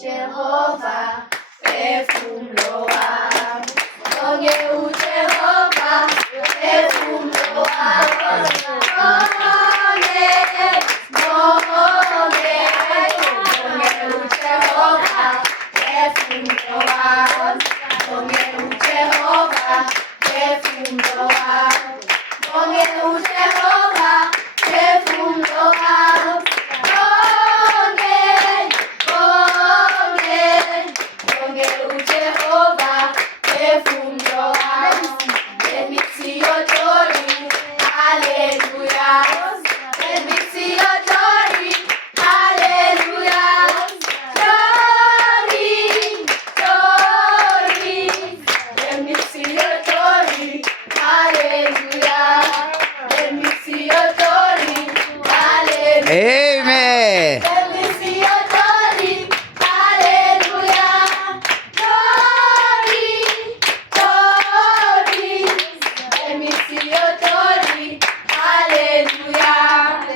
Jehovah, faithful Lord. Ongeu Jehovah, faithful Lord. Ongeu Jehovah, faithful Lord. Ongeu Jehovah, faithful Lord. Ongeu Jehovah, faithful Lord. Amen. Let me see your glory. Hallelujah. Glory, glory. Let me see your glory. Hallelujah.